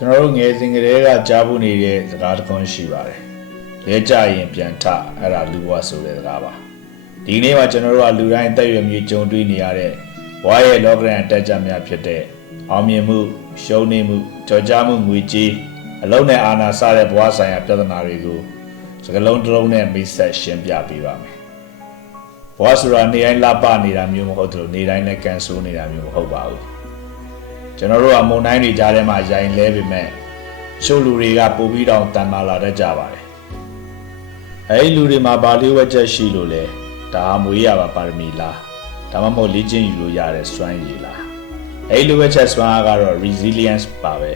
ကျွန်တော်တို့ငယ်စဉ်ကတည်းကကြားဖို့နေတဲ့စကားတစ်ခုရှိပါတယ်လဲကြရင်ပြန်ထအဲ့ဒါလူဘဝဆိုတဲ့စကားပါဒီနေ့မှာကျွန်တော်တို့ကလူတိုင်းတက်ရွယ်မြေကြုံတွေ့နေရတဲ့ဘဝရဲ့လောကရန်တက်ကြများဖြစ်တဲ့အောင်မြင်မှုရှုံးနေမှုကြော်ကြားမှုငွေကြေးအလုံးနဲ့အာဏာစတဲ့ဘဝဆိုင်ရာပြဿနာတွေကိုစကလုံးတစ်လုံးနဲ့မိတ်ဆက်ရှင်းပြပေးပါမယ်ဘဝဆိုတာနေတိုင်းလှပနေတာမျိုးမဟုတ်သလိုနေတိုင်းလည်းကန်ဆိုးနေတာမျိုးမဟုတ်ပါဘူး ကျွန်တော်တို့ကမုံတိုင်းတွေကြားထဲမှာရိုင်လဲပေမဲ့ချို့လူတွေကပိုပြီးတော့တန်မာလာတတ်ကြပါတယ်အဲဒီလူတွေမှာဘာလေးဝက်ချက်ရှိလို့လဲဒါဟာမွေးရပါပါရမီလားဒါမှမဟုတ်လေ့ကျင့်ယူလို့ရတဲ့စွမ်းရည်လားအဲဒီလိုဝက်ချက်စွမ်းအားကတော့ resilience ပါပဲ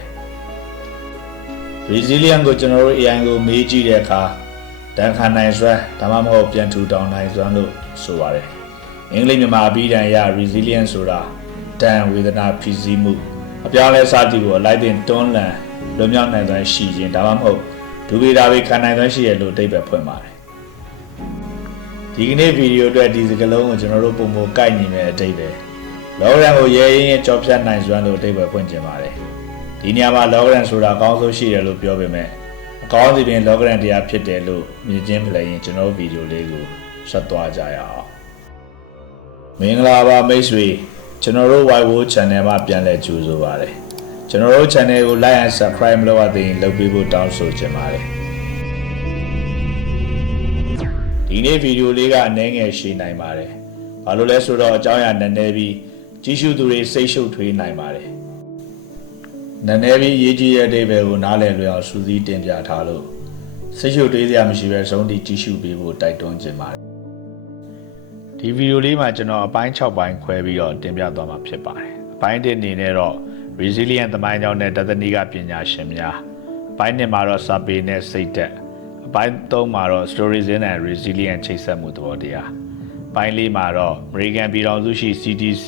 resilience ကိုကျွန်တော်တို့ AI ကိုမေးကြည့်တဲ့အခါတန်ခါနိုင်စွမ်းဒါမှမဟုတ်ပြန်ထူထောင်နိုင်စွမ်းလို့ဆိုပါတယ်အင်္ဂလိပ်မြန်မာအပြီးတန်ရ resilience ဆိုတာတန်ဝေဒနာဖြစ်စည်းမှု အပြောင်းလဲစသည်ကိုအလိုက်တင်တွန်းလှန်လွန်မြောက်နိုင်စွမ်းရှိခြင်းဒါမှမဟုတ်ဒုဗေဒဝေခံနိုင်စွမ်းရှိရလို့အဓိပ္ပာယ်ဖွင့်ပါတယ်ဒီကနေ့ဗီဒီယိုအတွက်ဒီစကားလုံးကိုကျွန်တော်တို့ပုံပုံကိုက်ညီမဲ့အဓိပ္ပာယ်လောရန်ကိုရဲရင်ကြော်ဖြတ်နိုင်စွမ်းလို့အဓိပ္ပာယ်ဖွင့်ခြင်းပါတယ်ဒီနေရာမှာလောရန်ဆိုတာအကောင်းဆုံးရှိတယ်လို့ပြောပေမဲ့အကောင်းစီပင်လောကရန်တရားဖြစ်တယ်လို့မြင်ချင်းဖလှယ်ရင်ကျွန်တော်ဗီဒီယိုလေးကိုဆက်သွားကြရအောင်မင်္ဂလာပါမိတ်ဆွေ ကျွန်တော်တို့ YWO Channel မှာပြန်လည်ကြိုဆိုပါရစေကျွန်တော်တို့ Channel ကို Like and Subscribe မလုပ်ရသေးရင်လုပ်ပေးဖို့တောင်းဆိုချင်ပါတယ်ဒီနေ့ဗီဒီယိုလေးကအနည်းငယ်ရှည်နိုင်ပါတယ်ဘာလို့လဲဆိုတော့အကြောင်းအရာနည်းနည်းပြီးကြီးစုသူတွေစိတ်ရှုပ်ထွေးနိုင်ပါတယ်နည်းနည်းပြီးရေးကြည့်ရတဲ့အဘယ်ကိုနားလည်လွယ်အောင်စူးစီးတင်ပြထားလို့စိတ်ရှုပ်တွေးစရာမရှိပဲဆုံးထိကြီးစုပေးဖို့တိုက်တွန်းချင်ပါတယ် ဒီဗီဒီယိုလေးမှာကျွန်တော်အပိုင်း6ပိုင်းခွဲပြီးတော့တင်ပြသွားမှာဖြစ်ပါတယ်အပိုင်း1အနေနဲ့တော့ resilient သမိုင်းကြောင်းနဲ့တသနိကပညာရှင်များအပိုင်း2မှာတော့စာပေနဲ့စိတ်သက်အပိုင်း3မှာတော့ stories in and resilient ချိတ်ဆက်မှုသဘောတရားအပိုင်း4မှာတော့ American ပြည်ထောင်စုရှိ CDC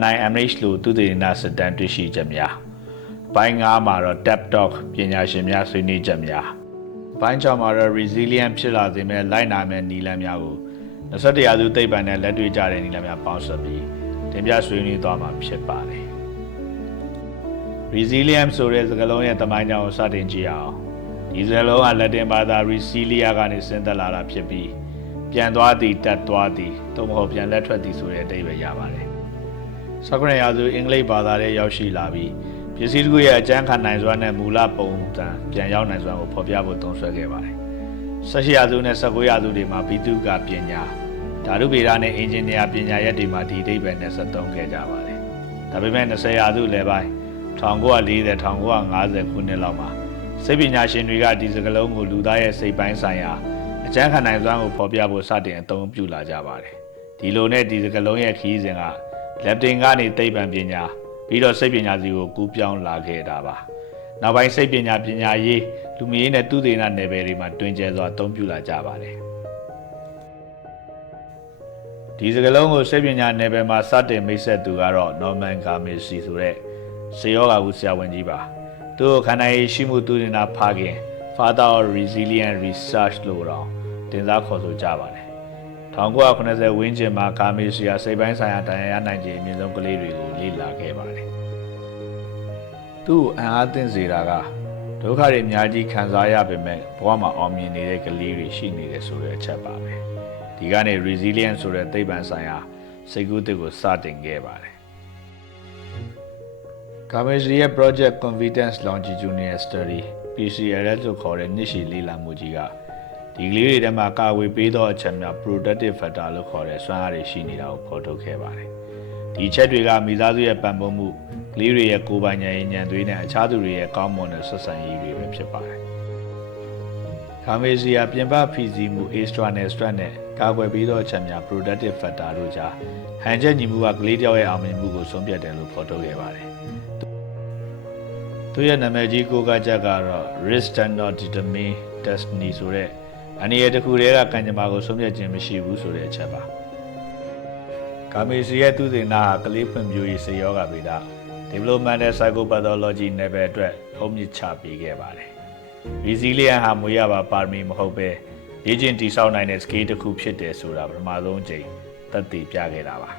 NIMH လို့သူတည်နာစတန်တွေ့ရှိချက်များပိုင်း9မှာတော့ TED Talk ပညာရှင်များဆွေးနွေးချက်များပိုင်း6မှာတော့ resilient ဖြစ်လာစေမဲ့လိုက်နာမဲ့နည်းလမ်းများကို 21ရာစုသိပ္ပံနဲ့လက်တွေ့ကြတဲ့နည်းလမ်းများပေါင်းစပ်ပြီးတင်ပြဆွေးနွေးသွားမှာဖြစ်ပါတယ် resilient ဆိုတဲ့စကားလုံးရဲ့တမိုင်းကြောင်းကိုစတင်ကြည့်အောင်ဒီစကားလုံးကလက်တင်ဘာသာ resilia ကနေဆင်းသက်လာတာဖြစ်ပြီးပြန်သွားသည်တက်သွားသည်သို့မဟုတ်ပြန်လက်ထွက်သည်ဆိုတဲ့အဓိပ္ပာယ်ရပါတယ်စကရရာစုအင်္ဂလိပ်ဘာသာထဲရောက်ရှိလာပြီးပစ္စည်းတစ်ခုရဲ့အကျန်းခံနိုင်စွမ်းနဲ့မူလပုံစံပြန်ရောက်နိုင်စွမ်းကိုဖော်ပြဖို့သုံးစွဲခဲ့ပါတယ် ဆက်ရှိရာစုနဲ့19ရာစုတွေမှာဘိတုကပညာဓာတုဗေဒနဲ့အင်ဂျင်နီယာပညာရပ်တွေမှာဒီအဓိပ္ပာယ်နဲ့ဆက်သုံးခဲ့ကြပါတယ်ဒါပေမဲ့20ရာစုလယ်ပိုင်း1940 1950ခုနှစ်လောက်မှာစိတ်ပညာရှင်တွေကဒီစကလုံးကိုလူသားရဲ့စိတ်ပိုင်းဆိုင်ရာအကျန်းခံနိုင်စွမ်းကိုဖော်ပြဖို့စတင်အသုံးပြုလာကြပါတယ်။ဒီလိုနဲ့ဒီစကလုံးရဲ့ခီးစဉ်ကလက်တင်ကနေသိပ္ပံပညာပြီးတော့စိတ်ပညာစီကိုကူးပြောင်းလာခဲ့တာပါ။နောက်ပိုင်းစိတ်ပညာပညာရေး လူမျိုးရေးနဲ့သူတေသနနယ်ပယ်တွေမှာတွင်ကျဲစွာအသုံးပြုလာကြပါတယ်။ဒီစကလုံးကိုစိတ်ပညာနယ်ပယ်မှာစတင်မိတ်ဆက်သူကတော့ Norman Gamesi ဆိုတဲ့စေယောဂါကူဆရာဝန်ကြီးပါသူ့ခန္ဓာရေးရှိမှုသူတင်တာဖခင် Father of Resilient Research လို့တော့တင်စားခေါ်ဆိုကြပါတယ်1980ဝန်းကျင်မှာကာမီစီယာစိတ်ပိုင်းဆိုင်ရာတန်ရာရနိုင်ခြင်းအမြင့်ဆုံးကလေးတွေကိုလေ့လာခဲ့ပါတယ်သူ့အံအားသင့်စေတာက ဒုက္ခတွေအများကြီးခံစားရပေမဲ့ဘဝမှာအောင်မြင်နေတဲ့ကလေးတွေရှိနေတယ်ဆိုတဲ့အချက်ပါပဲဒီကနေ resilient ဆိုတဲ့သိပ္ပံဆိုင်ရာစိတ်ကူးတစ်ကိုစတင်ခဲ့ပါတယ်ကာမစီရဲ့ project confidence longitudinal study PCLS လို့ခေါ်တဲ့နှစ်ရှည်လေ့လာမှုကြီးကဒီကလေးတွေထဲမှာကာဝေးပေးသောအချက်များ productive factor လို့ခေါ်တဲ့စွမ်းအားတွေရှိနေတာကိုဖော်ထုတ်ခဲ့ပါတယ်။ဒီချက်တွေကမိသားစုရဲ့ပံ့ပိုးမှု ကလေးတွေရဲ့ကိုယ်ပိုင်ဉာဏ်ရည်ဉာဏ်သွေးနဲ့အခြားသူတွေရဲ့ကောင်းမွန်တဲ့ဆက်ဆံရေးတွေပဲဖြစ်ပါတယ်။ကာမေစီယာပြင်ပဖိစီးမှု extra နဲ့ stress နဲ့ကာကွယ်ပေးသောအချက်များ productive factor တို့ကြားဟန်ချက်ညီမှုကကလေးတယောက်ရဲ့အောင်မြင်မှုကိုဆုံးဖြတ်တယ်လို့ဖော်ထုတ်ခဲ့ပါတယ်။သူရဲ့နာမည်ကြီးကိုကချက်ကတော့ risk does not determine destiny ဆိုတဲ့အနည်းတစ်ခုတည်းကကံကြမ္မာကိုဆုံးဖြတ်ခြင်းမရှိဘူးဆိုတဲ့အချက်ပါ။ကာမေစီရဲ့သူသေနာဟာကလေးဖွံ့ဖြိုးရေးစေယောဂဗေဒ developmental psychopathology နယ်ပယ်အတွက်ထုံးမြစ်ချပေးခဲ့ပါတယ်။ resilient ဟာမွေရပါပါရမီမဟုတ်ပဲလေ့ကျင့်တည်ဆောက်နိုင်တဲ့ scale တစ်ခုဖြစ်တယ်ဆိုတာပထမဆုံးအကြိမ်သက်သေပြခဲ့တာပါ။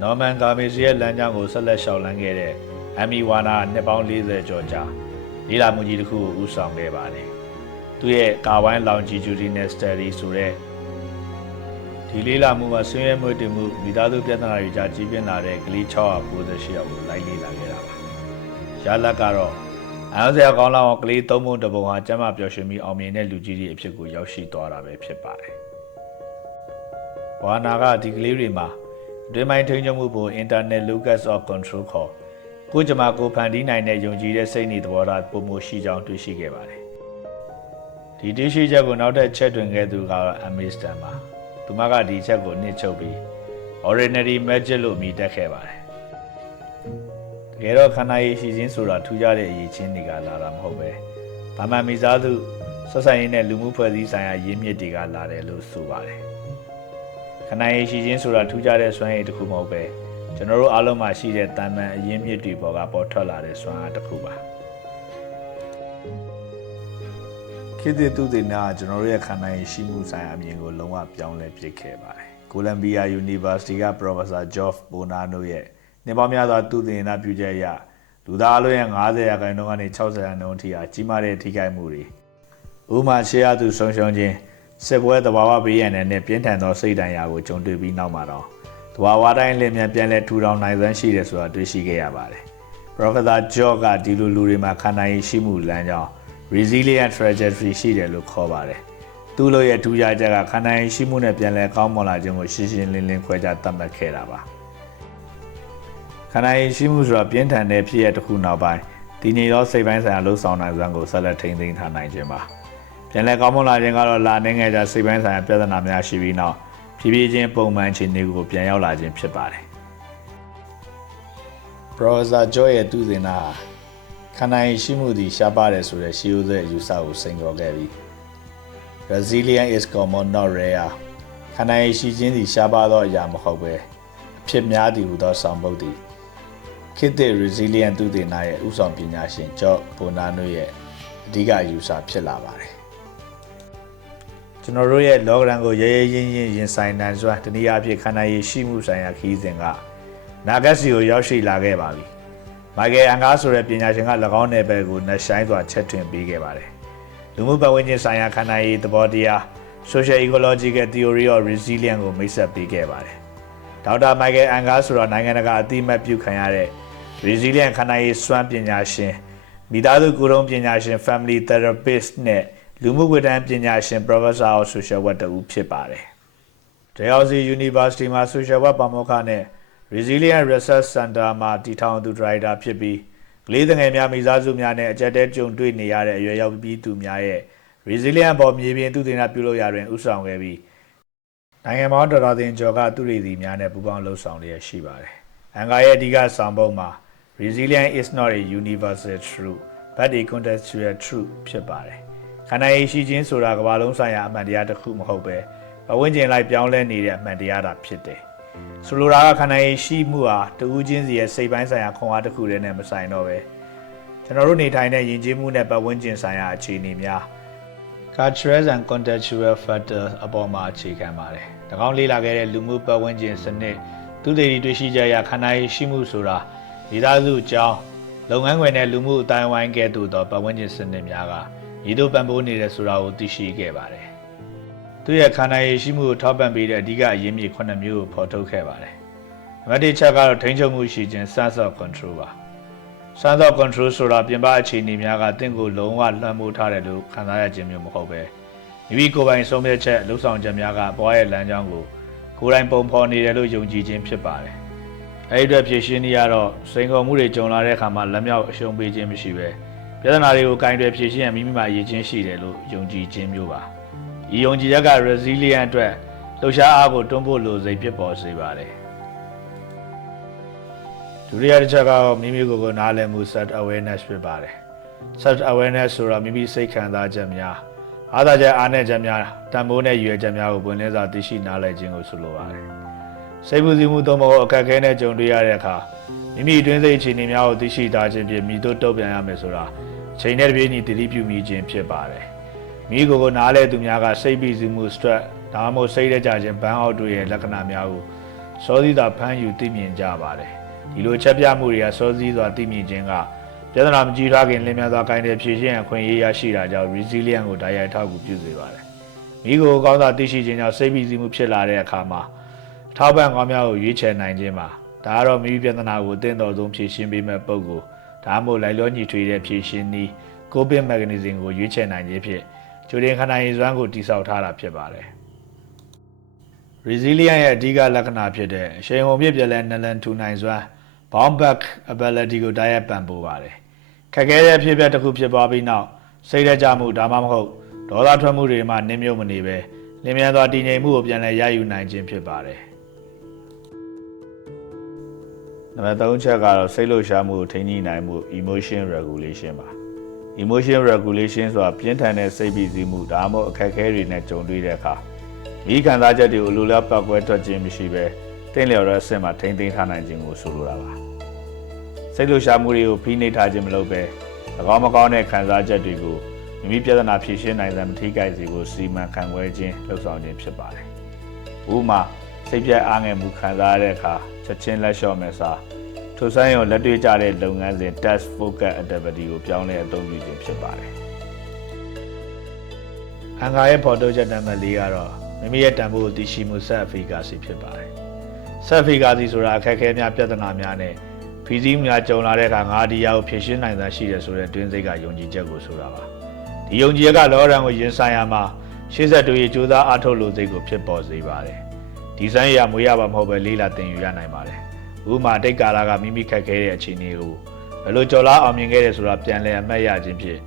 နော်မန်ဂါမီစီရဲ့လမ်းကြောင်းကိုဆက်လက်ရှောင်လန်းခဲ့တဲ့အမ်မီဝါနာနှစ်ပေါင်း40ကျော်ကြာလေးလာမှုကြီးတစ်ခုကိုဦးဆောင်ခဲ့ပါတယ်။သူရဲ့ကာဝိုင်းလောင်ဂျီဂျူဒီနယ်စတရီဆိုတဲ့ ဒီလေးလာမှုမှာဆင်းရဲမှုတင်မှုမိသားစုပြဿနာတွေကြားကြီးပြင်းလာတဲ့ကလေး698ယောက်ကိုလိုက်လေးလာခဲ့တာပါ။ရလတ်ကတော့အားစရာကောင်းလောက်ကလေးသုံးပုံတစ်ပုံဟာကျမ်းမာပျော်ရွှင်ပြီးအောင်မြင်တဲ့လူကြီးတွေအဖြစ်ကိုရောက်ရှိသွားတာပဲဖြစ်ပါတယ်။ဝါနာကဒီကလေးတွေမှာအတွင်းပိုင်းထိန်းချုပ်မှုပုံ Internet Locus of Control ခေါ်ကိုကြမှာကိုဖန်တီးနိုင်တဲ့ယုံကြည်တဲ့စိတ်နေသဘောထားပုံမရှိကြောင်းတွေ့ရှိခဲ့ပါတယ်။ဒီတွေ့ရှိချက်ကိုနောက်ထပ်ချက်တွင်ခဲ့သူကတော့ Amistan ပါ။ သူမကဒီချက်ကိုနှိမ့်ချုပ်ပြီး Ordinary Magic လို့အမည်တက်ခဲ့ပါတယ်။တကယ်တော့ခန္ဓာရည်ရှိခြင်းဆိုတာထူးခြားတဲ့အရေးချင်းတွေကလာတာမဟုတ်ပဲ။ဘာမှမိသားစုဆက်ဆံရေးနဲ့လူမှုဖွဲ့စည်းဆိုင်ရာရင်းမြစ်တွေကလာတယ်လို့ဆိုပါတယ်။ခန္ဓာရည်ရှိခြင်းဆိုတာထူးခြားတဲ့စွမ်းရည်တစ်ခုမဟုတ်ပဲကျွန်တော်တို့အားလုံးမှာရှိတဲ့တာမန်အရင်းမြစ်တွေပေါ်ကပေါ်ထွက်လာတဲ့စွမ်းအားတစ်ခုပါ ခေတ်သစ်သူတွေနာကျွန်တော်တို့ရဲ့ခန္ဓာရည်ရှိမှုဆိုင်ရာအမြင်ကိုလုံးဝပြောင်းလဲပစ်ခဲ့ပါတယ်ကိုလံဘီယာ University က Professor Geoff Bonanno ရဲ့နေပေါင်းများစွာသူတင်နာပြုချက်အရလူသားအလုံးရဲ့90ရာခိုင်နှုန်းကနေ60ရာခိုင်နှုန်းအထိဟာကြီးမားတဲ့ထိခိုက်မှုတွေဥပမာရှေးရသူဆုံးရှုံးခြင်းစစ်ပွဲသဘာဝဘေးရန်နဲ့ပြင်းထန်သောစိတ်ဒဏ်ရာကိုကြုံတွေ့ပြီးနောက်မှာတော့သဘာဝတိုင်းလင်းမြန်ပြန်လဲထူထောင်နိုင်စွမ်းရှိတယ်ဆိုတာတွေ့ရှိခဲ့ရပါတယ်။ Professor George ကဒီလိုလူတွေမှာခန္ဓာရည်ရှိမှုလမ်းကြောင်း resilient trajectory ရှိတယ်လို့ခေါ်ပါတယ်။သူ့လိုရဲ့ထူးခြားချက်ကခန္ဓာရည်ရှိမှုနဲ့ပြန်လဲကောင်းမွန်လာခြင်းကိုရှင်းရှင်းလင်းလင်းခွဲခြားသတ်မှတ်ခဲ့တာပါ။ခန္ဓာရည်ရှိမှုဆိုတာပြင်းထန်တဲ့ဖြစ်ရတစ်ခုနောက်ပိုင်းဒီနေသောစိတ်ပိုင်းဆိုင်ရာလှုပ်ဆောင်နိုင်စွမ်းကိုဆက်လက်ထိန်းသိမ်းထားနိုင်ခြင်းပါ။ပြန်လဲကောင်းမွန်လာခြင်းကတော့လာနေငယ်ကြစိတ်ပိုင်းဆိုင်ရာပြဿနာများရှိပြီးနောက်ဖြည်းဖြည်းချင်းပုံမှန်အခြေအနေကိုပြန်ရောက်လာခြင်းဖြစ်ပါတယ်။ Professor Joy ရဲ့သူတင်တာ ခန္ဓာရည်ရှိမှုသည်ရှားပါတယ်ဆိုတဲ့ရှေးဦးတဲ့အယူဆကိုစိန်ခေါ်ခဲ့ပြီး Resilience is common not rare ခန္ဓာရည်ရှိခြင်းသည်ရှားပါသောအရာမဟုတ်ပဲအဖြစ်များသည်ဟူသောဆောင်ပုဒ်သည်ခေတ်သစ် resilient သူတင်နာရဲ့ဥဆောင်ပညာရှင် George Bonanno ရဲ့အဓိကအယူဆဖြစ်လာပါတယ်ကျွန်တော်တို့ရဲ့လောကရန်ကိုရဲရဲရင်းရင်းရင်ဆိုင်နိုင်စွာတနည်းအားဖြင့်ခန္ဓာရည်ရှိမှုဆိုင်ရာခီးစဉ်ကနာဂတ်စီကိုရောက်ရှိလာခဲ့ပါပြီ။ မိုက်ကယ်အန်ကားဆိုတဲ့ပညာရှင်က၎င်းနယ်ပယ်ကိုနှဆိုင်စွာချက်ထွင်ပေးခဲ့ပါတယ်။လူမှုပတ်ဝန်းကျင်ဆိုင်ရာခန္ဓာရည်သဘောတရား social ecological theory of resilience ကိုမိတ်ဆက်ပေးခဲ့ပါတယ်။ဒေါက်တာမိုက်ကယ်အန်ကားဆိုတာနိုင်ငံတကာအသိအမှတ်ပြုခံရတဲ့ resilient ခန္ဓာရည်စွမ်းပညာရှင်မိသားစုကိုယ်လုံးပညာရှင် family therapist နဲ့လူမှုဝန်ထမ်းပညာရှင် Professor of Social Work တူဖြစ်ပါတယ်။ Dalhousie University မှာ Social Work ပါမောက္ခနဲ့ Resilient Research Center မှာတည်ထောင်သူဒရိုက်တာဖြစ်ပြီးကလေးငယ်များမိသားစုများနဲ့အကြက်တဲကြုံတွေ့နေရတဲ့အရွယ်ရောက်ပြီးသူများရဲ့ Resilient ပေါ်မြေပြင်သူတင်တာပြုလုပ်ရာတွင်ဥဆောင်ခဲ့ပြီးနိုင်ငံပေါင်းတော်တော်တင်ကျော်ကသူတွေစီများနဲ့ပူးပေါင်းလှုပ်ဆောင်လျက်ရှိပါတယ်။အင်္ဂါရဲ့အဓိကဆောင်ပုဒ်မှာ Resilient is not a universal truth but a contextual truth ဖြစ်ပါတယ်။ခန္ဓာရည်ရှိခြင်းဆိုတာကမ္ဘာလုံးဆိုင်ရာအမှန်တရားတစ်ခုမဟုတ်ပဲဘဝဝင်ကျင်လိုက်ပြောင်းလဲနေတဲ့အမှန်တရားတာဖြစ်တယ်။ ဆိုလိုတာကခန္ဓာရည်ရှိမှုဟာတဦးချင်းစီရဲ့စိတ်ပိုင်းဆိုင်ရာခွန်အားတစ်ခုတည်းနဲ့မဆိုင်တော့ပဲကျွန်တော်တို့နေထိုင်တဲ့ယဉ်ကျေးမှုနဲ့ပတ်ဝန်းကျင်ဆိုင်ရာအခြေအနေများ cultural and contextual factors အပေါ်မှာအခြေခံပါတယ်။၎င်းလေ့လာခဲ့တဲ့လူမှုပတ်ဝန်းကျင်စနစ်သူတည်တည်တွေ့ရှိကြရခန္ဓာရည်ရှိမှုဆိုတာဒီသားစုအကြောင်းလုပ်ငန်းခွင်နဲ့လူမှုအတိုင်းဝိုင်းကဲ့သို့သောပတ်ဝန်းကျင်စနစ်များကဤသို့ပံ့ပိုးနေတယ်ဆိုတာကိုသိရှိခဲ့ပါတယ်။ သူရဲ့ခန္ဓာရည်ရှိမှုကိုထောက်ပံ့ပေးတဲ့အဓိကအရင်းမြစ်9မျိုးကိုဖော်ထုတ်ခဲ့ပါတယ်။နံပါတ်1ချက်ကတော့ထိန်းချုပ်မှုရှိခြင်း sense of control ပါ။ sense of control ဆိုတာပြင်ပအခြေအနေများကတင့်ကိုလုံးဝလွှမ်းမိုးထားတယ်လို့ခံစားရခြင်းမျိုးမဟုတ်ပဲမိမိကိုယ်ပိုင်ဆုံးဖြတ်ချက်လှုပ်ဆောင်ချက်များကဘွားရဲ့လမ်းကြောင်းကိုကိုယ်တိုင်ပုံဖော်နေတယ်လို့ယုံကြည်ခြင်းဖြစ်ပါတယ်။အဲဒီအတွက်ဖြည့်ရှင်းနေရတော့စိန်ခေါ်မှုတွေကြုံလာတဲ့အခါမှာလက်မြောက်အရှုံးပေးခြင်းမရှိပဲပြဿနာတွေကိုကင်တွယ်ဖြေရှင်းရမိမိမှာအရေးချင်းရှိတယ်လို့ယုံကြည်ခြင်းမျိုးပါ။ ဤယုံကြည်ချက်က resilient အတွက်လှူရှားအားကိုတွန်းဖို့လိုစိတ်ဖြစ်ပေါ်စေပါတယ်။ဒုတိယတစ်ချက်ကတော့မိမိကိုယ်ကိုနားလည်မှု self awareness ဖြစ်ပါတယ်။ self awareness ဆိုတာမိမိစိတ်ခံစားချက်များအားသာချက်အားနည်းချက်များတန်ဖိုးနဲ့ရွယ်ချက်များကိုပွင့်လင်းစွာသိရှိနားလည်ခြင်းကိုဆိုလိုပါတယ်။စိတ်မှုစီမှုသုံးဖို့အခက်အခဲနဲ့ကြုံတွေ့ရတဲ့အခါမိမိအတွင်းစိတ်အခြေအနေများကိုသိရှိထားခြင်းဖြင့်မိတို့တုံ့ပြန်ရမယ်ဆိုတာချိန်နဲ့တပြေးညီတတိပြုမိခြင်းဖြစ်ပါတယ်။ မိကိုယ်ကိုနားလဲသူများကစိတ်ပြီးစီမှု stress ဒါမှမဟုတ်စိတ်ရကြခြင်းဘန်းအောက်တွေရဲ့လက္ခဏာများကိုစောစည်းစွာဖမ်းယူသိမြင်ကြပါတယ်ဒီလိုချက်ပြမှုတွေကစောစည်းစွာသိမြင်ခြင်းကပြဿနာမကြီးထွားခင်လင်းမြန်စွာကိုင်းတဲ့ဖြည့်ရှင်းအခွင့်အရေးရရှိတာကြောင့် resilient ကိုတိုက်ရိုက်ထောက်ကူပြုစေပါတယ်မိကိုကောင်းစွာသိရှိခြင်းကြောင့်စိတ်ပြီးစီးမှုဖြစ်လာတဲ့အခါမှာထောက်ပံ့ကောင်းများကိုရွေးချယ်နိုင်ခြင်းပါဒါကတော့မိမိပြဿနာကိုအသင့်တော်ဆုံးဖြည့်ရှင်းပေးမဲ့ပုံကိုဒါမှမဟုတ်လိုက်လျောညီထွေတဲ့ဖြည့်ရှင်းနည်း coping mechanism ကိုရွေးချယ်နိုင်ခြင်းဖြင့် ကြိုတင်ခန္ဓာရည်စွမ်းကိုတိစောက်ထားတာဖြစ်ပါတယ် resilient ရဲ့အဓိကလက္ခဏာဖြစ်တဲ့အရှိန်ဟုန်ပြည့်ပြည့်လဲနလန်ထူနိုင်စွမ်း bounce back ability ကိုတိုက်ရိုက်ပံ့ပိုးပါတယ်ခက်ခဲတဲ့အဖြစ်အပျက်တစ်ခုဖြစ်သွားပြီးနောက်စိတ်ရကြမှုဒါမှမဟုတ်ဒေါသထွက်မှုတွေမှနင်းမြုပ်မနေပဲလင်းမြန်စွာတည်ငြိမ်မှုကိုပြန်လည်ရယူနိုင်ခြင်းဖြစ်ပါတယ်နံပါတ်3ချက်ကတော့စိတ်လှုပ်ရှားမှုကိုထိန်းညှိနိုင်မှု emotion regulation ပါ emotion regulation ဆိုတာပြင်းထန်တဲ့စိတ်ပြီးစီးမှုဒါမှမဟုတ်အခက်အခဲတွေနဲ့ကြုံတွေ့တဲ့အခါမိခံစားချက်တွေကိုလိုလားပောက်ကွဲထွက်ခြင်းမရှိဘဲတင့်လျော်တဲ့အဆင့်မှာထိမ့်သိမ်းထားနိုင်ခြင်းကိုဆိုလိုတာပါစိတ်လှုပ်ရှားမှုတွေကိုဖိနှိပ်ထားခြင်းမလုပ်ဘဲ၎င်းမကောင်းတဲ့ခံစားချက်တွေကိုမိမိပြဿနာဖြေရှင်းနိုင်စမထိခိုက်စေဖို့စီမံခန့်ခွဲခြင်းလှုပ်ဆောင်ခြင်းဖြစ်ပါတယ်ဥပမာစိတ်ပြတ်အားငယ်မှုခံစားရတဲ့အခါချက်ချင်းလက်လျှော့မယ်စာ ထိုဆိုင်ရောလက်တွေ့ကြတဲ့လုပ်ငန်းစဉ် task focus activity ကိုပြောင်းလဲအသုံးပြုခြင်းဖြစ်ပါတယ်။အင်္ဂါရဲ့ photo ချက်နံပါတ်၄ကတော့မိမိရဲ့တန်ဖိုးကိုသိရှိမှု self efficacy ဖြစ်ပါတယ်။ self efficacy ဆိုတာအခက်အခဲများပြဿနာများနဲ့ဖီစီးများကြုံလာတဲ့အခါငါဒီယာကိုဖြေရှင်းနိုင်တာရှိတယ်ဆိုတဲ့တွင်းစိတ်ကယုံကြည်ချက်ကိုဆိုတာပါ။ဒီယုံကြည်ချက်ကလောရန်ကိုရင်ဆိုင်ရမှာရှေ့ဆက်တူရေးကြိုးစားအားထုတ်လို့စိတ်ကိုဖြစ်ပေါ်စေပါတယ်။ဒီဆိုင်ရမွေးရပါမဟုတ်ပဲလေးလာတင်ယူရနိုင်ပါတယ်။ ဥပမာတိတ်ကာလာကမိမိခက်ခဲတဲ့အခြေအနေကိုဘယ်လိုကြော်လားအောင်မြင်ခဲ့တယ်ဆိုတာပြန်လည်အမှတ်ရခြင်းဖြင့်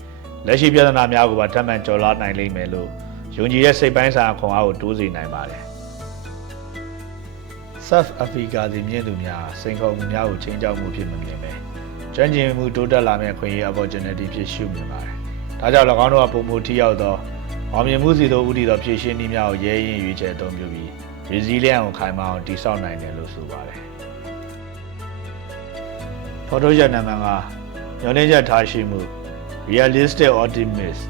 လက်ရှိပြဿနာများကိုပါထပ်မံကြော်လားနိုင်လိမ့်မယ်လို့ယုံကြည်တဲ့စိတ်ပိုင်းဆိုင်ရာခွန်အားကိုတိုးစေနိုင်ပါတယ်။ self efficacy မြင့်သူများစိန်ခေါ်မှုများကိုချင်းချောက်မှုဖြစ်မမြင်ပဲကျွမ်းကျင်မှုတိုးတက်လာမယ့်ခွင့်ရ opportunity ဖြစ်ရှုမြင်ပါတယ်။ဒါကြောင့်၎င်းတို့ကပုံမူထိရောက်သောအောင်မြင်မှုစီသို့ဥတည်သောဖြည့်ရှင်းနည်းများကိုရဲရင်ရွေးချယ်အသုံးပြုပြီး resilient ကိုခိုင်မာအောင်တည်ဆောက်နိုင်တယ်လို့ဆိုပါတယ်။ photo ရနံပါတ်ကညွှန်လင်းချက်ထားရှိမှု realistic optimist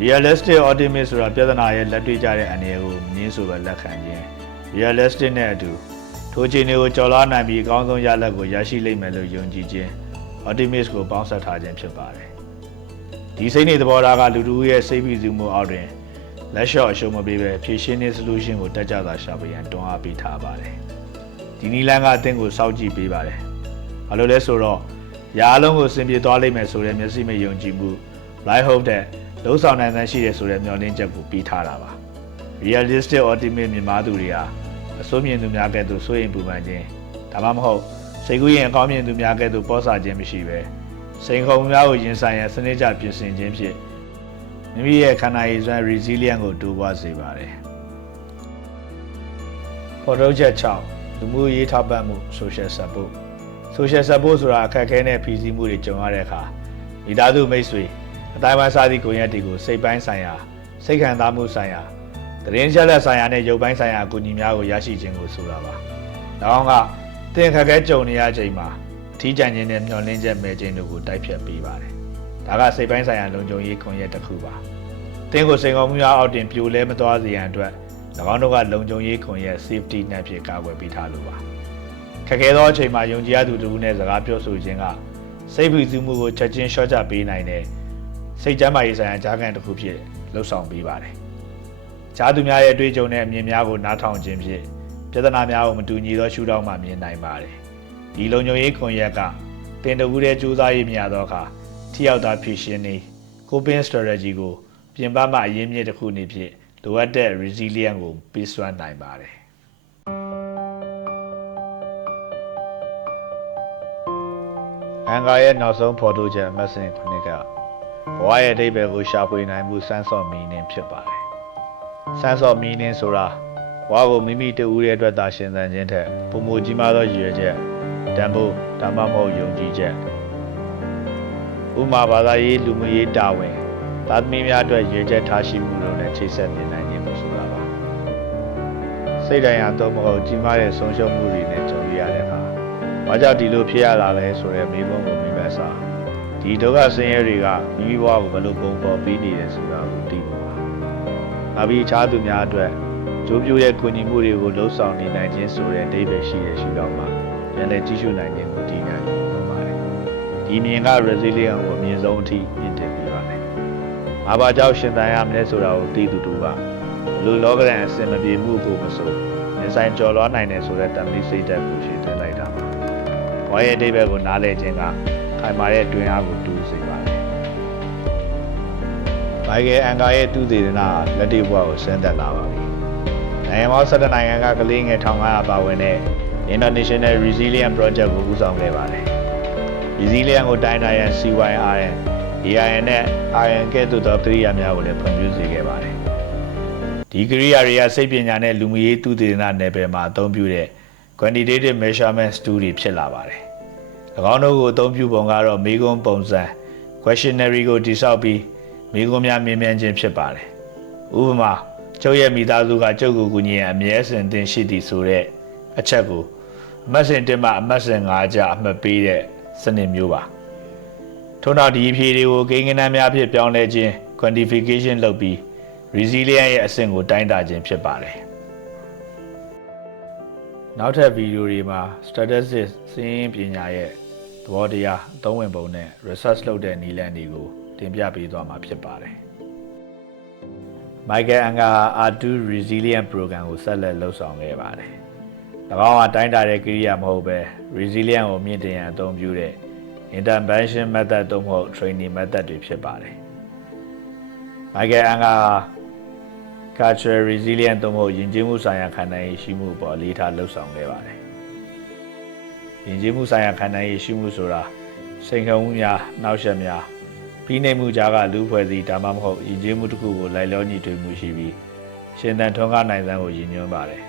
realistic optimist ဆိုတာပြဿနာရဲ့လက်တွေ့ကြတဲ့အနေအကိုမငင်းဆိုပဲလက်ခံခြင်း realistic နဲ့အတူထိုခြေနေကိုကြော်လွားနိုင်ပြီးအကောင်းဆုံးရလဒ်ကိုရရှိလိမ့်မယ်လို့ယုံကြည်ခြင်း optimist ကိုပေါင်းစပ်ထားခြင်းဖြစ်ပါတယ်ဒီစိတ်နေသဘောထားကလူတူရဲ့စိတ်ပြီးစုမှုအောက်တွင်လက်လျှော့အရှုံးမပေးပဲဖြည့်ရှင်းတဲ့ solution ကိုတက်ကြတာရှာဖွေရန်တွန်းအားပေးထားပါတယ်ဒီနီလန်းကအသင်ကိုစောင့်ကြည့်ပေးပါတယ် ဘာလို့လဲဆိုတော့ရာအလုံးကိုစင်ပြေသွားလိမ့်မယ်ဆိုတဲ့မျက်စိမဲ့ယုံကြည်မှု light hope တဲ့လုံးဆောင်နိုင်တဲ့ရှိတယ်ဆိုတဲ့မျှော်လင့်ချက်ကိုပြီးထားတာပါ realistic optimist မြန်မာသူတွေဟာအစိုးမြင်သူများကဲ့သို့စိုးရင်ပူပန်ခြင်းဒါမှမဟုတ်စိတ်ကူးရင်အကောင်းမြင်သူများကဲ့သို့ပေါ်ဆခြင်းမရှိပဲစိန်ခေါ်မှုများကိုရင်ဆိုင်ရန်စနစ်ကျပြင်ဆင်ခြင်းဖြင့်မိမိရဲ့ခန္ဓာရည်စွမ်း resilient ကိုတိုးပွားစေပါတယ်။ photo ချက်6လူမှုရေးထောက်ပံ့မှု social support social support ဆိုတာအခက်အခဲနဲ့ဖြည့်ဆည်းမှုတွေကြုံရတဲ့အခါမိသားစုမိတ်ဆွေအတိုင်းပိုင်းစားသည့်ကိုရက်တွေကိုစိတ်ပိုင်းဆိုင်ရာစိတ်ခံစားမှုဆိုင်ရာသတင်းချက်လက်ဆိုင်ရာနဲ့ရုပ်ပိုင်းဆိုင်ရာအကူအညီများကိုရရှိခြင်းကိုဆိုတာပါ။၎င်းကတင်ခက်ခဲကြုံနေရချိန်မှာအထီးကျန်ခြင်းနဲ့မျှော်လင့်ချက်မဲ့ခြင်းတို့ကိုတိုက်ဖြတ်ပေးပါတယ်။ဒါကစိတ်ပိုင်းဆိုင်ရာလုံခြုံရေးခွင့်ရတစ်ခုပါ။တင်ကိုစိန်ခေါ်မှုများအောက်တင်ပြိုလဲမသွားစေရန်အတွက်၎င်းတို့ကလုံခြုံရေးခွင့်ရ safety net ဖြစ်ကာကွယ်ပေးထားလို့ပါ။ ခက်ခဲသောအချိန်မှာယုံကြည်ရသူတို့နဲ့စကားပြောဆိုခြင်းကစိတ်ဖိစီးမှုကိုချက်ချင်းရှော့ချပေးနိုင်တဲ့စိတ်ကြမ်းမာရေးဆိုင်ရာကြားခံတစ်ခုဖြစ်လှုပ်ဆောင်ပေးပါတယ်။ကြားသူများရဲ့အတွေ့အကြုံနဲ့အမြင်များကိုနားထောင်ခြင်းဖြင့်ပြဿနာများကိုမတူညီသောရှုထောင့်မှမြင်နိုင်ပါတယ်။ဒီလုံခြုံရေးခွန်ရက်ကတင်တကူတဲ့ကြိုးစားရေးမြာသောအခါထိရောက်သောဖြည့်ရှင်းနည်း coping strategy ကိုပြင်ပမှအရင်းမြစ်တစ်ခုအနေဖြင့်လိုအပ်တဲ့ resilient ကိုပေးစွမ်းနိုင်ပါတယ်။ န်ဂါရဲ့နောက်ဆုံးဖော်ထုတ်ချက်မက်ဆင်ခုနှစ်ကဘဝရဲ့အတိတ်ဘယ်ကိုရှာဖွေနိုင်မှုစမ်းစော့မီနင်းဖြစ်ပါတယ်။စမ်းစော့မီနင်းဆိုတာဘဝကိုမိမိတူဦးရဲ့အတွက်သာရှင်သန်ခြင်းထက်ပုံမူကြီးမားသောရည်ရွယ်ချက်တန်ဖိုးဒါမှမဟုတ်ယုံကြည်ချက်ဥမာဘာသာရေးလူမှုရေးတာဝန်သာသမီများအတွက်ရည်ချက်ထားရှိမှုတို့နဲ့ချိတ်ဆက်နေနိုင်ခြင်းလို့ဆိုတာပါ။စိတ်တိုင်းအားတော့မဟုတ်ကြီးမားတဲ့ဆုံးရှုံးမှုတွေနဲ့ကြုံရတဲ့အခါ ဘာကြောင့်ဒီလိုဖြစ်ရလာလဲဆိုတဲ့မေးခွန်းကိုမိမဆာဒီဒုက္ခဆင်းရဲတွေကမိမိဘဝကိုဘယ်လိုပုံပေါ်ပြီးနေတယ်ဆိုတာကိုသိဖို့ပါ။နောက်ပြီးအခြားသူများအတွက်ဂျိုးပြိုးရဲ့ကွန်ညီမှုတွေကိုလှုပ်ဆောင်နေနိုင်ခြင်းဆိုတဲ့အဓိပ္ပာယ်ရှိတဲ့ရှုထောင့်မှာပြန်လည်ကြည့်ရှုနိုင်ခြင်းကိုတည်ညာပြီးပြောပါတယ်။ဒီမြင်က resilient ကိုအမြင့်ဆုံးအထိမြင့်တင်ပြီးပါတယ်။ဘာဘာကြောင့်ရှင်သန်ရမလဲဆိုတာကိုသိသူတူပါလူလောကရန်အစင်မပြေမှုကိုမဆိုနေဆိုင်ကြော်လွားနိုင်တယ်ဆိုတဲ့တမီစိတ်ဓာတ်ကိုရှင်းသွင်းလိုက်တာပါ။ ဝါရဲ့အဓိပ္ပာယ်ကိုနားလည်ခြင်းကခိုင်မာတဲ့တွင်အားကိုတူစေပါတယ်။ဘိုင်ဂယ်အန်ကာရဲ့သူသေသနာလက်တွေ့ဘဝကိုဆင်းသက်လာပါပြီ။နိုင်ငံပေါင်း17နိုင်ငံကကလေးငယ်1500ပါဝင်တဲ့ International Resilient Project ကိုဦးဆောင်ခဲ့ပါတယ်။ Resilient ကိုတိုင်းတာရန် CYRN, AIN နဲ့ IN ကဲ့သို့သောကိရိယာများကိုလည်းဖွံ့ဖြိုးစေခဲ့ပါတယ်။ဒီကိရိယာတွေကစိတ်ပညာနဲ့လူမှုရေးသူသေသနာနယ်ပယ်မှာအသုံးပြုတဲ့ quantitative measurements tool တွေဖြစ်လာပါတယ်။၎ င်းတို့ကိုအသုံးပြုပုံကတော့မေးခွန်းပုံစံ questionnaire ကိုတိစောက်ပြီးမေးခွန်းများမေးမြန်းခြင်းဖြစ်ပါတယ်။ဥပမာကျုပ်ရဲ့မိသားစုကကျုပ်ကိုကူညီရန်အမြဲစင်တင်ရှိသည်ဆိုတဲ့အချက်ကိုအမှတ်စဉ်1မှအမှတ်စဉ်5ကြားအမှတ်ပေးတဲ့စနစ်မျိုးပါထို့နောက်ဒီအဖြေတွေကိုကိန်းဂဏန်းများဖြင့်ပြောင်းလဲခြင်း quantification လုပ်ပြီး resilient ရဲ့အဆင့်ကိုတိုင်းတာခြင်းဖြစ်ပါတယ်နောက်ထပ်ဗီဒီယိုတွေမှာ statistics စင်းရင်းပညာရဲ့ သဘောတရားအသုံးဝင်ပုံနဲ့ research လုပ်တဲ့နည်းလမ်းတွေကိုတင်ပြပေးသွားမှာဖြစ်ပါတယ် Michael Anga R2 Resilient Program ကိုဆက်လက်လှုပ်ဆောင်ခဲ့ပါတယ်။၎င်းကတိုင်းတာတဲ့ကိရိယာမဟုတ်ပဲ Resilient ကိုမြင့်တင်ရန်အသုံးပြုတဲ့ Intervention Method သို့မဟုတ် Training Method တွေဖြစ်ပါတယ်။ Michael Anga ဟာ Cultural Resilient သို့မဟုတ်ယဉ်ကျေးမှုဆိုင်ရာခံနိုင်ရည်ရှိမှုအပေါ်အလေးထားလှုပ်ဆောင်ခဲ့ပါတယ်။ ယဉ်ကျေးမှုဆိုင်ရာခံနိုင်ရည်ရှိမှုဆိုတာစိန်ခေါ်မှုများနှောက်ယှက်များပြီးနေမှုကြားကလူဖွဲ့စည်းဒါမှမဟုတ်ယဉ်ကျေးမှုတစ်ခုကိုလိုက်လျောညီထွေမှုရှိပြီးရှင်သန်ထွန်းကားနိုင်စမ်းကိုရည်ညွှန်းပါတယ်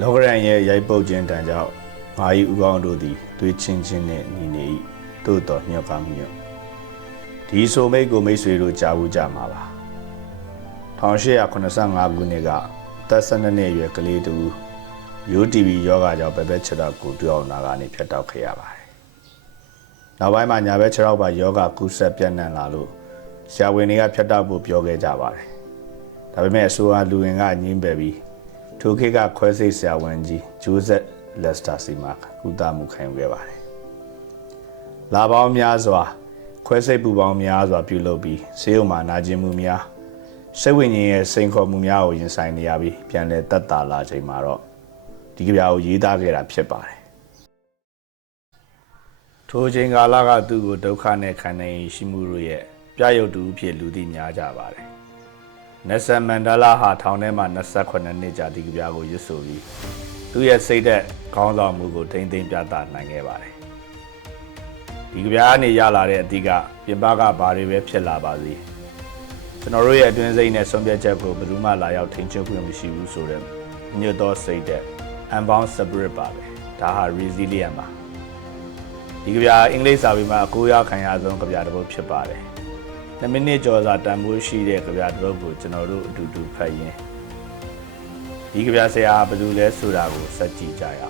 လောကရန်ရဲ့ရိုက်ပုတ်ခြင်းတန်ကြောင့်မာယီဥကောင်းတို့သည်သွေးချင်းချင်းနဲ့ညီနေ၏သို့တော်ညော့ကမြညော့ ဒီဆိုမိတ်ကိုမိတ်ဆွေတို့ကြားဘူးကြမှာပါ1885ခုနှစ်ကသက်12နှစ်အရွယ်ကလေးတူရိုးတီဗီယောဂါကြောင့်ပဲပဲခြေထောက်ကိုတွျောက်နာကနေဖြတ်တောက်ခဲ့ရပါတယ်။နောက်ပိုင်းမှာညာဘက်ခြေထောက်ပါယောဂါကူးဆက်ပြန့်နှံ့လာလို့ဆရာဝန်တွေကဖြတ်တောက်ဖို့ပြောခဲ့ကြပါတယ်။ဒါပေမဲ့အဆိုအားလူဝင်ကညင်းပယ်ပြီးထိုခေတ်ကခွဲစိတ်ဆရာဝန်ကြီးဂျိုးဆက်လက်စတာစီမာကုသမှုခံယူခဲ့ပါတယ်။လာပေါင်းများစွာ ခွဲစိတ်ပူပေါင်းများစွာပြုလုပ်ပြီးဆေးရုံမှာနာကျင်မှုများစိတ်ဝိညာဉ်ရဲ့စိန်ခေါ်မှုများကိုရင်ဆိုင်နေရပြီးပြန်လည်တက်တာလာချိန်မှာတော့ဒီကြပြာကိုရေးသားခဲ့တာဖြစ်ပါတယ်ထိုချိန်ကာလကသူ့ကိုဒုက္ခနဲ့ခံနေရှိမှုတို့ရဲ့ပြရုပ်တူဖြစ်လူသိများကြပါတယ်နက်ဆန်မန်ဒလာဟာထောင်ထဲမှာ28နှစ်ကြာဒီကြပြာကိုရွတ်ဆိုပြီးသူ့ရဲ့စိတ်သက်ခေါင်းဆောင်မှုကိုထိမ့်သိမ်းပြသနိုင်ခဲ့ပါတယ် ဒီကြပြာကနေရလာတဲ့အသီးကပြင်ပကဘာတွေပဲဖြစ်လာပါစေကျွန်တော်တို့ရဲ့အတွင်းစိတ်နဲ့ဆုံးဖြတ်ချက်ကိုဘယ်သူမှလာရောက်ထိန်းချုပ်ခွင့်မရှိဘူးဆိုတော့ညွတ်သောစိတ်တဲ့ unbound spirit ပါပဲဒါဟာ resilient ပါဒီကဗျာအင်္ဂလိပ်စာပေမှာအကိုရခံရဆုံးကဗျာတစ်ပုဒ်ဖြစ်ပါတယ်2မိနစ်ကျော်စာတန်ဖိုးရှိတဲ့ကဗျာတစ်ပုဒ်ကိုကျွန်တော်တို့အတူတူဖတ်ရင်းဒီကဗျာဆရာဘယ်သူလဲဆိုတာကိုစက်ကြည့်ကြရအောင်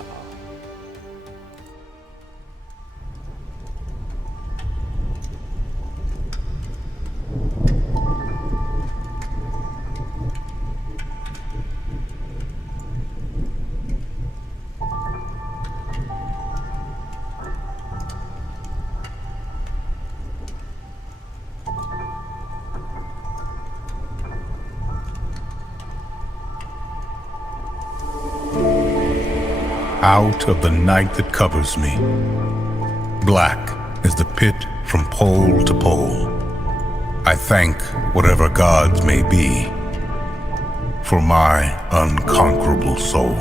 out of the night that covers me. Black is the pit from pole to pole. I thank whatever gods may be for my unconquerable soul.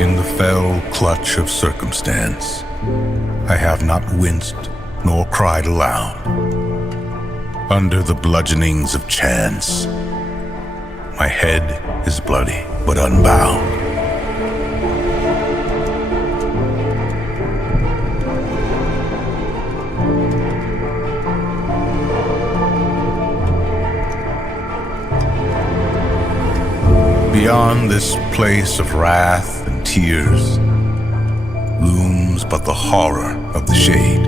In the fell clutch of circumstance, I have not winced nor cried aloud. Under the bludgeonings of chance, my head is bloody but unbound. Beyond this place of wrath and tears, but the horror of the shade.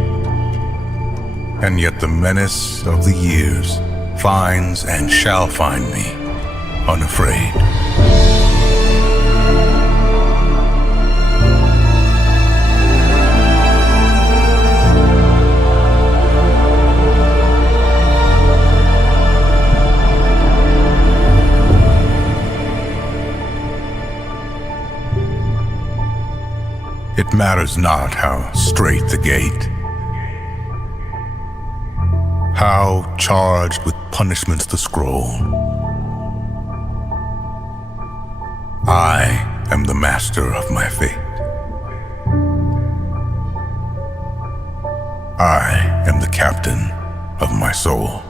And yet the menace of the years finds and shall find me unafraid. It matters not how straight the gate, how charged with punishments the scroll. I am the master of my fate. I am the captain of my soul.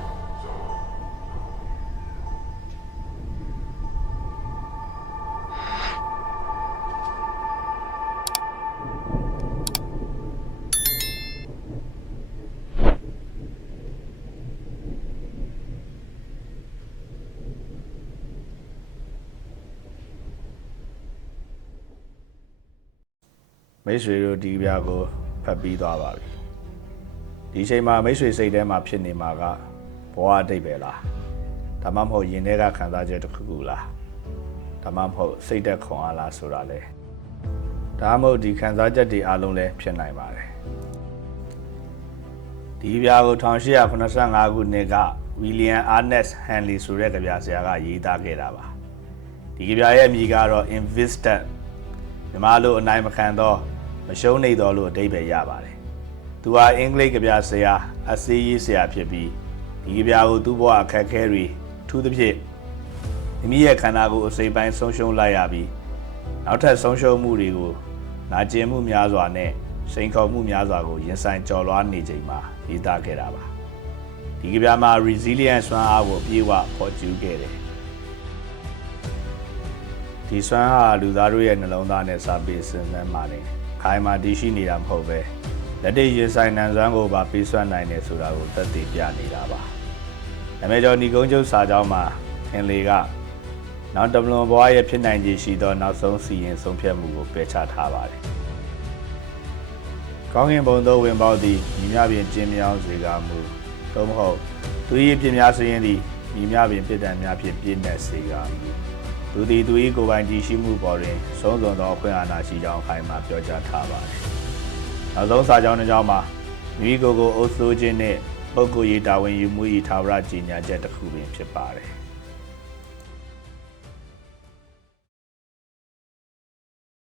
တ်ဆွေတို့ဒီပြကိုဖတ်ပြီးသွားပါပြီဒီချိန်မှာမိတ်ဆွေစိတ်ထဲမှာဖြစ်နေမှာကဘဝအတိတ်ပဲလားဒါမှမဟုတ်ရင်ထဲကခံစားချက်တစ်ခုခုလားဒါမှမဟုတ်စိတ်သက်ခွန်အားလားဆိုတာလေဒါမှမဟုတ်ဒီခံစားချက်တွေအလုံးလည်းဖြစ်နိုင်ပါတယ်ဒီပြကို1885ခုနှစ်ကဝီလီယံအာနက်စ်ဟန်လီဆိုတဲ့ကြပြဆရာကရေးသားခဲ့တာပါဒီကြပြရဲ့အမည်ကတော့ Invested မြန်မာလိုအနိုင်မခံတော့ မရှုံးနေတော့လို့အဓိပ္ပာယ်ရပါတယ်။သူဟာအင်္ဂလိပ်ကဗျာဆရာအစေးရေးဆရာဖြစ်ပြီးဒီကဗျာကိုသူ့ဘဝအခက်အခဲတွေထူးသဖြင့်မိမိရဲ့ခန္ဓာကိုယ်အစိပ်ပိုင်းဆုံးရှုံးလိုက်ရပြီးနောက်ထပ်ဆုံးရှုံးမှုတွေကိုနာကျင်မှုများစွာနဲ့စိန်ခေါ်မှုများစွာကိုရင်ဆိုင်ကျော်လွှားနေချိန်မှာရေးသားခဲ့တာပါ။ဒီကဗျာမှာ resilience စွမ်းအားကိုအပြည့်အဝဖော်ကျူးခဲ့တယ်။ဒီစွမ်းဟာလူသားတို့ရဲ့နှလုံးသားနဲ့စာပေစဉ်းစားမှလည်း ခိုင်မာတည်ရှိနေတာမဟုတ်ပဲလက်တွေ့ရင်ဆိုင်နံစွမ်းကိုပါပေးစွမ်းနိုင်တယ်ဆိုတာကိုသက်သေပြနေတာပါ။အမေကျော်ညီကုန်းကျုပ်စာကြောင်းမှာအင်လီကနောက်တမလွန်ဘွားရဲ့ဖြစ်နိုင်ခြေရှိသောနောက်ဆုံးစီရင်ဆုံးဖြတ်မှုကိုပယ်ချထားပါတယ်။ကောင်းကင်ဘုံသောဝင်ပေါက်သည်ညီမြပြင်ကျင်းမြောင်းစေကမူသို့မဟုတ်သူ၏ပြင်းများစရင်သည်ညီမြပြင်ပြစ်ဒဏ်များဖြင့်ပြည့်နေစေကမူ သူသည်သူ၏ကိုယ်ပိုင်တည်ရှိမှုပေါ်တွင်ဆုံးစုံသောအခွင့်အာဏာရှိကြောင်းအခိုင်အမာပြောကြားထားပါတယ်။နောက်ဆုံးစာကြောင်းတစ်ကြောင်းမှာမိမိကိုယ်ကိုအုပ်စိုးခြင်းနှင့်ပုဂ္ဂိုလ်ရေးတာဝန်ယူမှု၏ထာဝရကြီးညာချက်တစ်ခုပင်ဖြစ်ပါတယ်